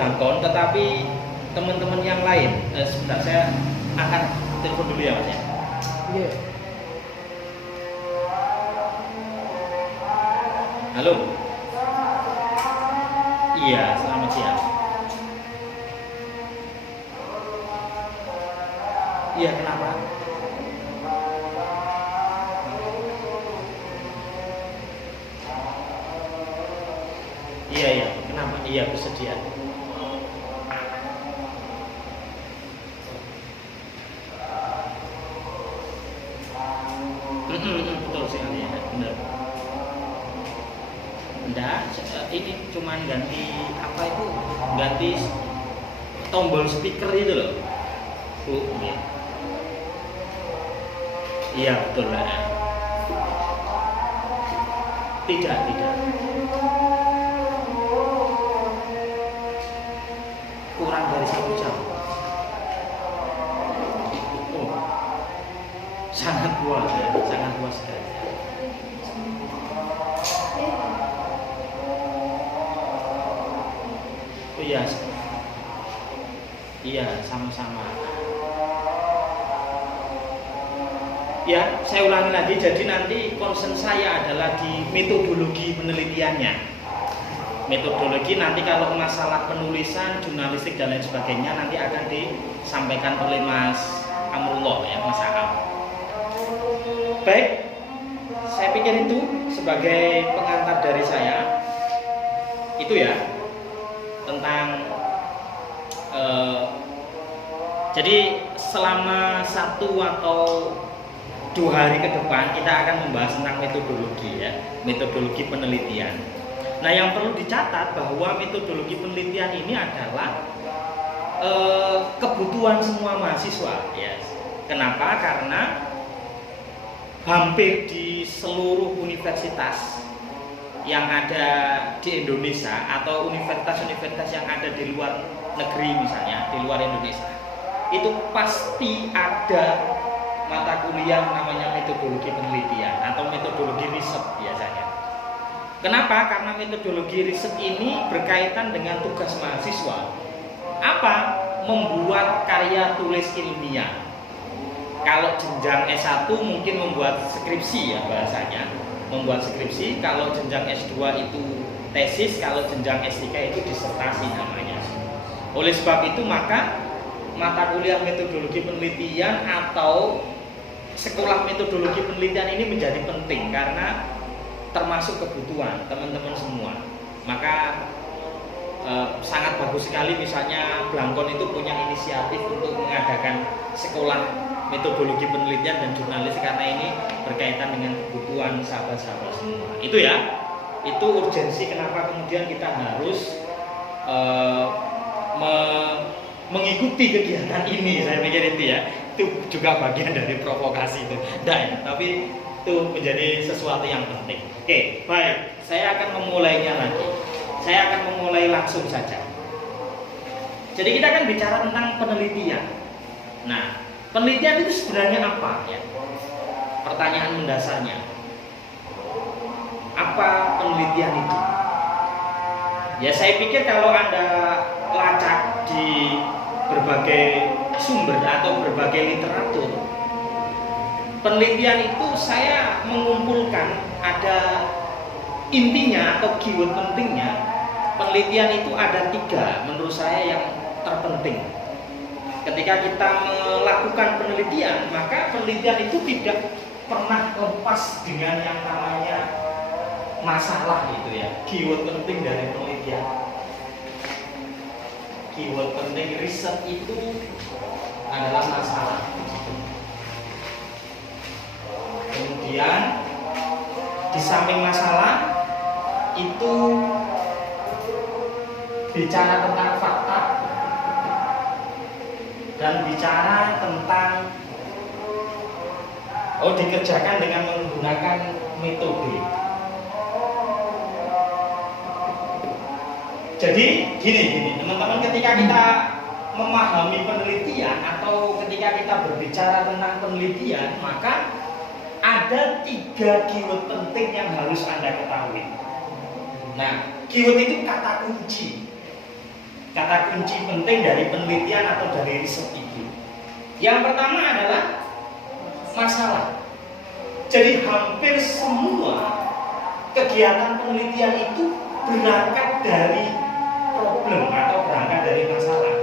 Blangkon, tetapi teman-teman yang lain. Sebentar, saya akan telepon dulu ya Mas ya. Iya. Halo. Iya, selamat siang. Iya, kenapa? Iya, kenapa? Iya, bersedia. Betul sekali ya, benar. Enggak, ini cuman ganti apa itu? Ganti tombol speaker itu loh. Bu, ya. Iya, betul lah. Tidak. Kurang dari 1 jam. Oh, sangat puas ya, sangat puas sekali. Oh iya, sama-sama. Ya, saya ulangi lagi. Jadi nanti concern saya adalah di metodologi penelitiannya. Metodologi nanti kalau masalah penulisan, jurnalistik dan lain sebagainya nanti akan disampaikan oleh Mas Amrullah ya, Mas Aam. Baik, saya pikir itu sebagai pengantar dari saya. Itu ya tentang jadi selama 1 atau 2 hari ke depan kita akan membahas tentang metodologi ya, metodologi penelitian. Nah, yang perlu dicatat bahwa metodologi penelitian ini adalah kebutuhan semua mahasiswa ya. Kenapa? Karena hampir di seluruh universitas yang ada di Indonesia atau universitas-universitas yang ada di luar negeri misalnya, di luar Indonesia, itu pasti ada mata kuliah namanya metodologi penelitian atau metodologi riset biasanya. Kenapa? Karena metodologi riset ini berkaitan dengan tugas mahasiswa. Apa? Membuat karya tulis ilmiah. Kalau jenjang S1 mungkin membuat skripsi ya bahasanya, membuat skripsi. Kalau jenjang S2 itu tesis, kalau jenjang S3 itu disertasi namanya. Oleh sebab itu maka mata kuliah metodologi penelitian atau sekolah metodologi penelitian ini menjadi penting karena termasuk kebutuhan teman-teman semua. Maka sangat bagus sekali misalnya Blangkon itu punya inisiatif untuk mengadakan sekolah metodologi penelitian dan jurnalis karena ini berkaitan dengan kebutuhan sahabat-sahabat semua. Itu ya, itu urgensi kenapa kemudian kita harus mengikuti kegiatan ini. Saya pikir itu ya, itu juga bagian dari provokasi itu. Nah, ya, tapi itu menjadi sesuatu yang penting. Oke, baik. Saya akan memulainya lagi. Saya akan memulai langsung saja. Jadi kita akan bicara tentang penelitian. Nah, penelitian itu sebenarnya apa ya? Pertanyaan mendasarnya. Apa penelitian itu? Ya, saya pikir kalau Anda lacak di berbagai sumber atau berbagai literatur, penelitian itu saya mengumpulkan ada intinya atau keyword pentingnya. Penelitian itu ada 3 menurut saya yang terpenting. Ketika kita melakukan penelitian, maka penelitian itu tidak pernah lepas dengan yang namanya masalah gitu ya. Keyword penting dari penelitian, keyword penting riset itu adalah masalah. Kemudian di samping masalah itu bicara tentang fakta dan bicara tentang dikerjakan dengan menggunakan metode. Jadi gini teman-teman, ketika kita memahami penelitian atau ketika kita berbicara tentang penelitian, maka ada 3 keyword penting yang harus Anda ketahui. Nah, keyword itu kata kunci. kata kunci penting dari penelitian atau dari riset itu. Yang pertama adalah masalah. Jadi hampir semua kegiatan penelitian itu berangkat dari problem atau berangkat dari masalah,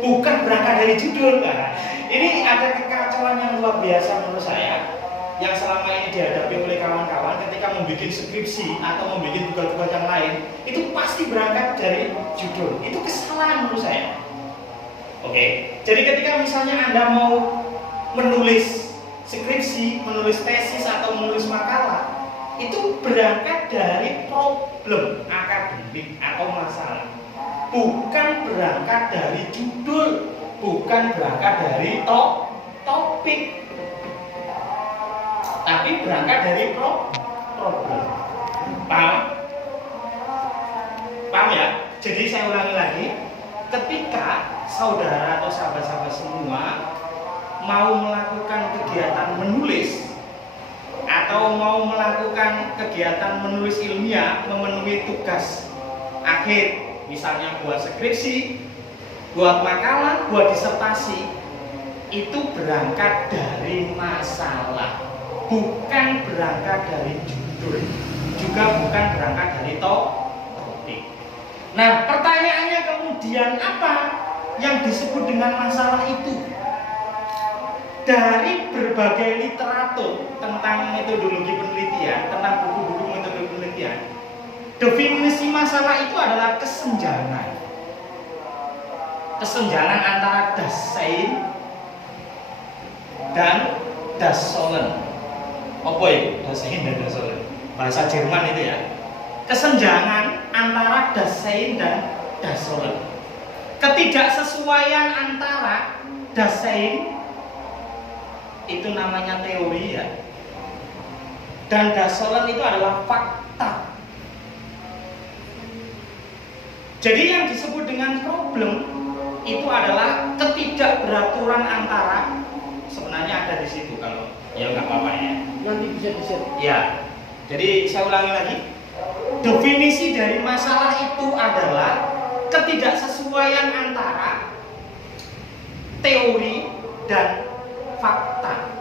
bukan berangkat dari judul. Nah, ini ada kekacauan yang luar biasa menurut saya yang selama ini dihadapi oleh kawan-kawan ketika membuat skripsi atau membuat tugas-tugas yang lain, itu pasti berangkat dari judul. Itu kesalahan menurut saya. Oke, jadi ketika misalnya Anda mau menulis skripsi, menulis tesis atau menulis makalah, itu berangkat dari problem akademik atau masalah, bukan berangkat dari judul, bukan berangkat dari topik, tapi berangkat dari problem. Paham? Paham ya? Jadi saya ulangi lagi, ketika saudara atau sahabat-sahabat semua mau melakukan kegiatan menulis atau mau melakukan kegiatan menulis ilmiah, memenuhi tugas akhir, misalnya buat skripsi, buat makalah, buat disertasi, itu berangkat dari masalah, bukan berangkat dari judul, juga bukan berangkat dari topik. Nah, pertanyaannya kemudian apa yang disebut dengan masalah itu? Dari berbagai literatur tentang metodologi penelitian, tentang buku-buku metodologi penelitian, definisi masalah itu adalah kesenjangan. Kesenjangan antara das Sein dan das Sollen. Apa itu? Das Sein dan das Sollen. Bahasa Jerman itu ya. Kesenjangan antara das Sein dan das Sollen. Ketidaksesuaian antara das Sein itu namanya teori ya, dan das Sollen itu adalah fakta. Jadi yang disebut dengan problem itu adalah ketidakberaturan antara, sebenarnya ada di situ, kalau ya nggak apa-apa ya. Nanti bisa di-share. Ya. Jadi saya ulangi lagi. Definisi dari masalah itu adalah ketidaksesuaian antara teori dan fakta.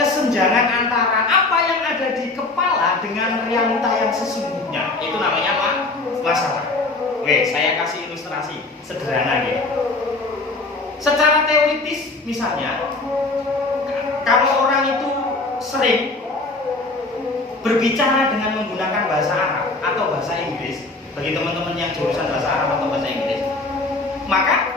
Kesenjangan antara apa yang ada di kepala dengan realita yang sesungguhnya, itu namanya apa? Masalah. Oke, saya kasih ilustrasi sederhana gitu. Secara teoritis misalnya, kalau orang itu sering berbicara dengan menggunakan bahasa Arab atau bahasa Inggris, bagi teman-teman yang jurusan bahasa Arab atau bahasa Inggris, maka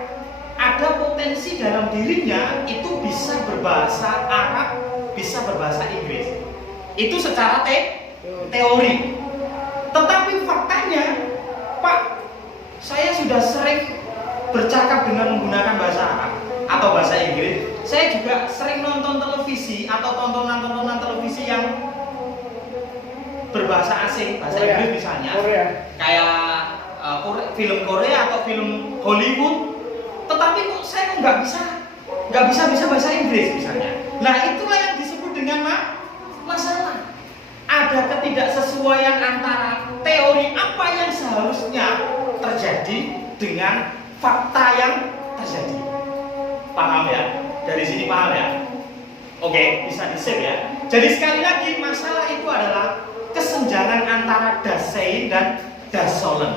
ada potensi dalam dirinya itu bisa berbahasa Arab, bisa berbahasa Inggris. Itu secara teori. Tetapi faktanya, Pak, saya sudah sering bercakap dengan menggunakan bahasa Arab atau bahasa Inggris. Saya juga sering nonton televisi atau tontonan-tontonan televisi yang berbahasa asing, bahasa Korea, Inggris misalnya, Korea. Kayak film Korea atau film Hollywood. Tetapi kok saya nggak bisa bahasa Inggris misalnya. Nah, itulah yang disebut dengan masalah. Ada ketidaksesuaian antara teori apa yang seharusnya terjadi dengan fakta yang terjadi. Paham ya? Dari sini paham ya? Oke, bisa di-save ya. Jadi sekali lagi, masalah itu adalah kesenjangan antara das Sein dan das Sollen.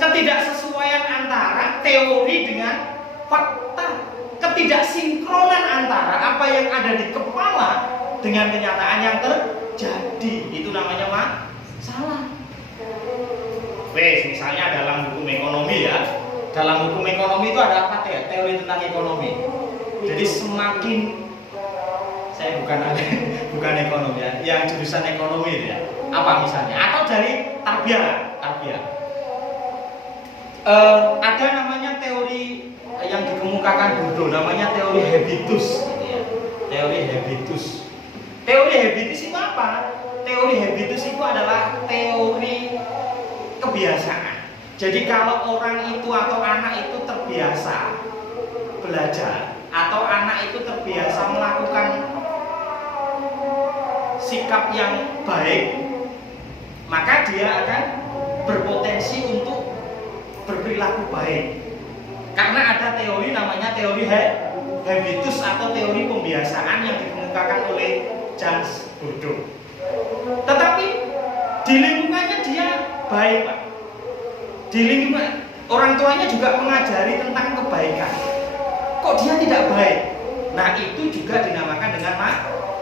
Ketidaksesuaian antara teori dengan fakta, ketidaksinkronan antara apa yang ada di kepala dengan kenyataan yang terjadi, itu namanya masalah. Wes, misalnya dalam hukum ekonomi ya, dalam hukum ekonomi itu ada apa ya? Teori tentang ekonomi. Jadi semakin, saya bukan ekonomi ya, yang jurusan ekonomi itu ya, apa misalnya? Atau dari tarbiyah. Ada namanya teori yang dikemukakan Bourdieu, namanya teori habitus gitu ya. Teori habitus. Teori habitus itu apa? Teori habitus itu adalah teori kebiasaan. Jadi kalau orang itu atau anak itu terbiasa belajar, atau anak itu terbiasa melakukan sikap yang baik, maka dia akan berpotensi untuk berperilaku baik. Karena ada teori namanya teori habitus atau teori pembiasaan yang dikemukakan oleh James Bourdieu. Tetapi di lingkungannya dia baik, Pak. Di lingkungan orang tuanya juga mengajari tentang kebaikan. Kok dia tidak baik? Nah, itu juga dinamakan dengan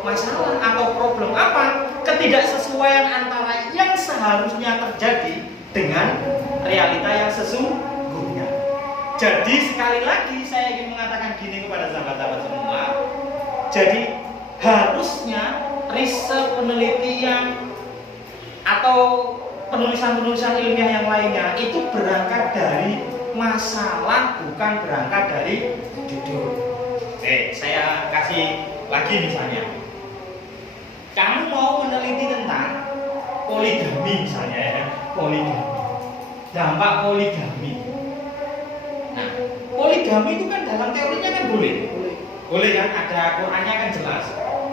masalah atau problem. Apa? Ketidaksesuaian antara yang seharusnya terjadi dengan realita yang sesungguhnya. Jadi sekali lagi saya ingin mengatakan gini kepada sahabat-sahabat semua. Jadi harusnya riset, penelitian atau penulisan-penulisan ilmiah yang lainnya itu berangkat dari masalah, bukan berangkat dari judul. Saya kasih lagi misalnya, kamu mau meneliti tentang poligami misalnya ya, poligami, dampak poligami. Nah, poligami itu kan dalam teorinya kan boleh kan, ada Qurannya kan jelas,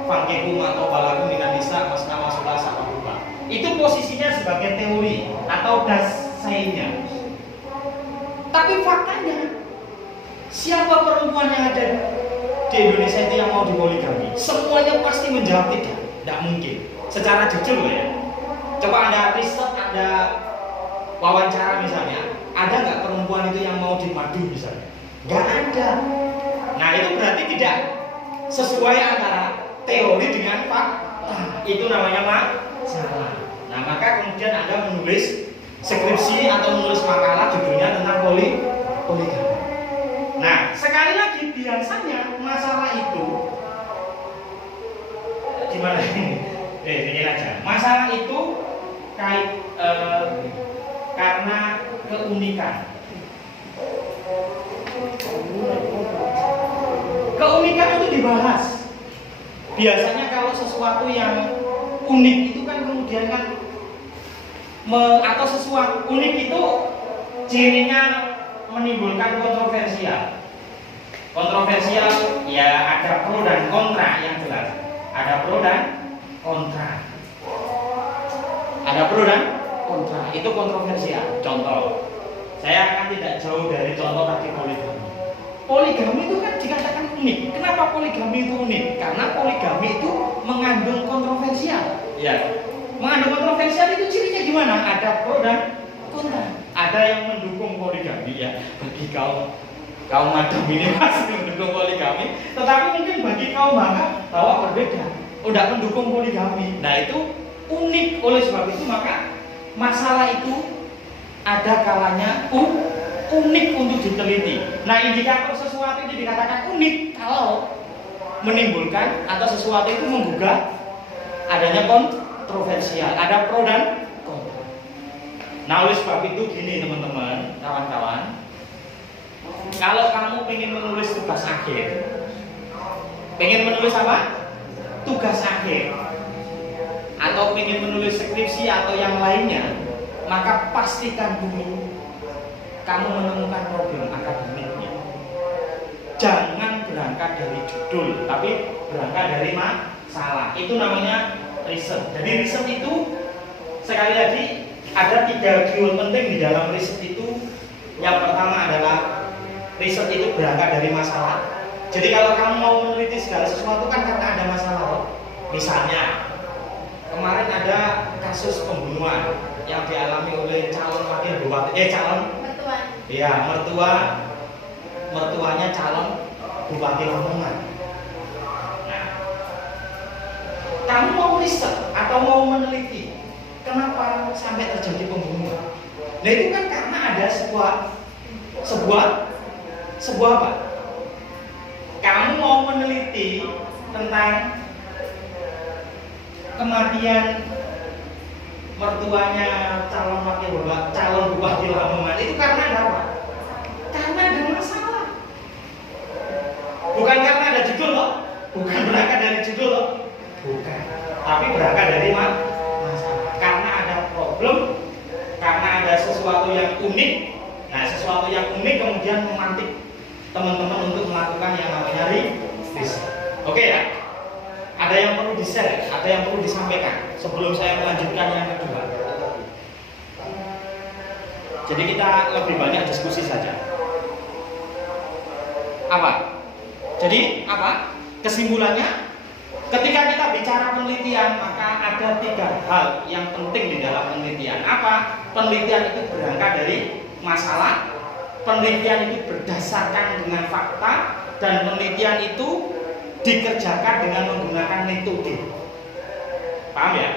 fankihu atau balagu minan nisa masna masulah sama rupa. Itu posisinya sebagai teori atau dasarnya. Tapi faktanya, siapa perempuan yang ada di Indonesia itu yang mau dipoligami? Semuanya pasti menjawab tidak mungkin. Secara jujur ya. Coba Anda riset, Anda wawancara misalnya, ada nggak perempuan itu yang mau dimadu misalnya? Nggak ada. Nah, itu berarti tidak sesuai antara teori dengan fakta. Itu namanya masalah. Nah, maka kemudian Anda menulis skripsi atau menulis makalah judulnya tentang poligami. Nah, sekali lagi biasanya masalah itu gimana ini? Ini aja. Masalah itu karena keunikan. Keunikan itu dibahas. Biasanya kalau sesuatu yang unik itu kan kemudian kan atau sesuatu unik itu cirinya menimbulkan kontroversial. Kontroversial ya ada pro dan kontra yang jelas. Ada pro dan kontra. Ada pro dan kontra. Itu kontroversial. Contoh, saya akan tidak jauh dari contoh tadi poligami. Poligami itu kan dikatakan unik. Kenapa poligami itu unik? Karena poligami itu mengandung kontroversial. Ya. Mengandung kontroversial itu cirinya gimana? Ada pro dan kontra. Ada yang mendukung poligami ya, bagi kaum madam ini masih mendukung poligami, tetapi mungkin bagi kaum bahwa berbeda, tidak mendukung poligami. Nah, itu unik. Oleh sebab itu maka masalah itu ada kalanya unik untuk diteliti. Nah, indikator sesuatu itu dikatakan unik kalau menimbulkan atau sesuatu itu menggugah adanya kontroversial, ada pro dan kontra. Nah, oleh sebab itu gini teman-teman, kawan-kawan, kalau kamu ingin menulis tugas akhir, pengen menulis apa? Tugas akhir, atau ingin menulis skripsi atau yang lainnya, maka pastikan dulu kamu menemukan problem akademiknya. Jangan berangkat dari judul, tapi berangkat dari masalah. Itu namanya riset. Jadi riset itu sekali lagi ada 3 keyword penting di dalam riset itu. Yang pertama adalah riset itu berangkat dari masalah. Jadi kalau kamu mau meneliti segala sesuatu kan karena ada masalah. Misalnya kemarin ada kasus pembunuhan yang dialami oleh calon wakil bupati, mertuanya calon bupati Lamongan. Nah, kamu mau riset atau mau meneliti kenapa sampai terjadi pembunuhan? Nah, itu kan karena ada sebuah apa? Kamu mau meneliti tentang kematian mertuanya calon bupati Lamongan itu karena ada apa? Karena ada masalah. Bukan karena ada judul loh, bukan berangkat dari judul loh, bukan. Tapi berangkat dari masalah. Karena ada problem, karena ada sesuatu yang unik. Nah, sesuatu yang unik kemudian memantik teman-teman untuk melakukan yang namanya riset. Oke ya? Ada yang perlu di-share, ada yang perlu disampaikan sebelum saya melanjutkan yang kedua. Jadi kita lebih banyak diskusi saja. Apa? Jadi apa? Kesimpulannya, ketika kita bicara penelitian, maka ada 3 hal yang penting di dalam penelitian. Apa? Penelitian itu berangkat dari masalah, penelitian itu berdasarkan dengan fakta, dan penelitian itu dikerjakan dengan menggunakan metode. Paham ya?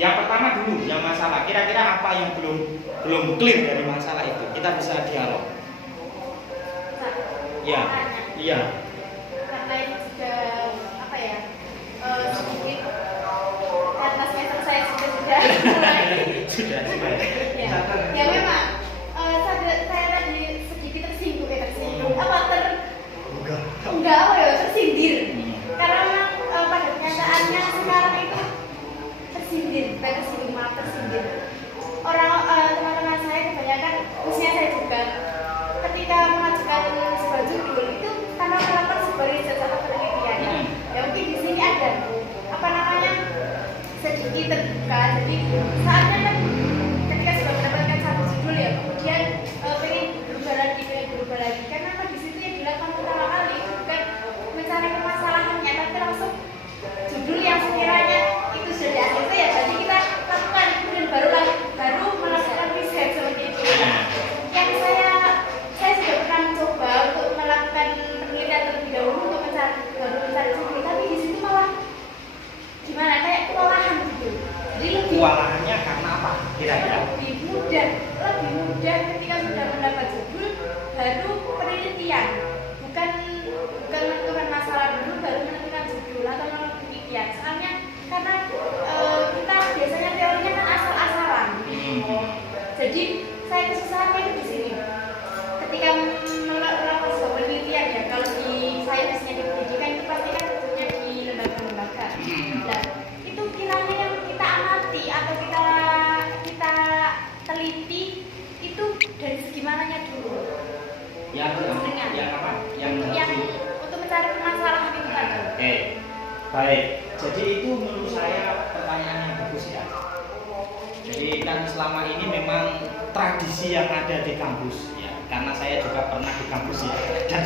Yang pertama dulu, yang masalah. Kira-kira apa yang belum clear dari masalah itu? Kita bisa dialog. Ya, iya. Karena ini juga apa ya? Sedikit karena semester saya sudah mulai. Sudah. Ya memang saya tadi sedikit tersinggung. Enggak apa ya, tersindir. Karena memang pada kenyataannya sekarang itu tersindir. Teman-teman saya kebanyakan, khususnya saya juga, ketika mengajukan sebuah judul itu tanpa melakukan sebuah riset atau penelitian. Ya mungkin di sini ada sedikit terbuka. Jadi saatnya kan ketika sudah mendapatkan satu judul ya, kemudian pengen berubah lagi. Karena apa, di situ yang dilakukan pertama kali itu bukan mencari permasalahannya, tapi langsung judul yang sekiranya itu sudah di akhir ya, jadi kita lakukan kemudian baru melakukan riset seperti itu. Yang saya sudah pernah mencoba untuk melakukan penelitian terlebih dahulu untuk mencari judul, tapi di situ malah gimana, kayak kewalahan gitu. Jadi Kewalahannya karena apa? Kira-kira? Lebih mudah ketika sudah mendapat judul baru penelitian, bukan menentukan masalah dulu baru menentukan judul atau melakukan penelitian. Soalnya karena kita biasanya teorinya kan asal-asalan. Jadi saya kesusahannya itu di sini. Ketika melakukan sebuah penelitian ya, kalau di saya biasanya di pendidikan itu pasti kan tentunya di lembaga-lembaga. Nah, itu kiranya yang kita amati atau kita teliti itu dari segi mananya dulu. Yang apa? Yang untuk mencari permasalahan itu tadi. Oke, baik. Jadi itu menurut saya pertanyaan yang bagus ya. Jadi kan selama ini memang tradisi yang ada di kampus ya, karena saya juga pernah di kampus ya. Dan